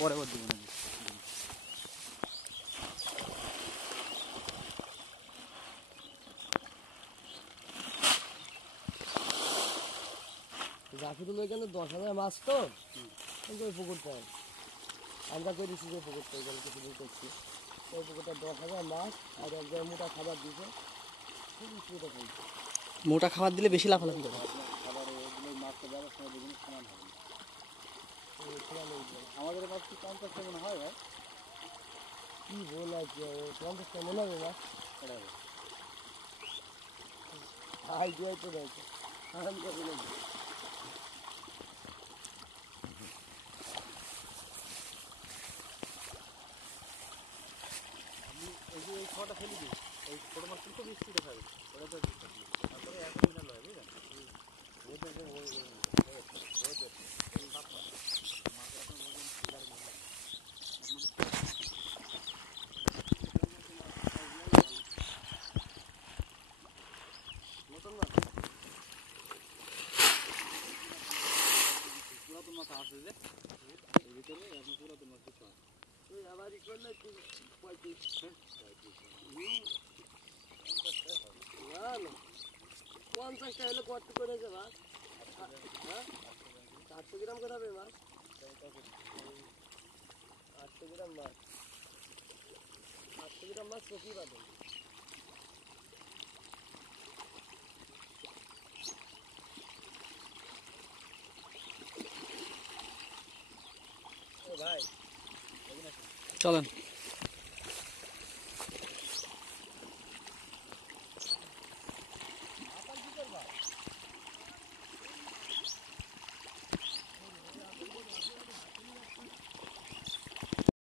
পরে ওর দিকে জাফিরুল ওইখানে 10,000 মাছ তো কিন্তু ওই পুকুরটায় আমরা করেছি যে পুকুরটা ওইখানে কিছুদিন করছি ওই পুকুরটা 10,000 মাছ আর এক জায়গায় মোটা খাবার দিয়েছে খুব সুবিধা খাইছে। মোটা খাবার দিলে বেশি লাফালাফি করে। আমাদের মাছ কি 50 কেমন হয় ভাই? কি বল আর কি 50 কেমন হবে মাছ হাল দিয়ে তো রয়েছে হাল দিয়ে এই যে এই খাওয়াটা ফেলে দিই এই ছোটো মাছ কিন্তু মিষ্টিটা খাবে ওটা তো তারপরে এক মিনাল হয় বুঝলেন পুরাতন মাছ আছে যে এর ভিতরে এখন পুরাতন মাছ কিছু আছে তুই আবার ই করলে 35 না না 50টা হলে কত করে আছে মাছ হ্যাঁ 800 গ্রাম করে হবে মাছ 800 গ্রাম মাছ 800 গ্রাম মাছ কপি পাবেন ভাই চলেন।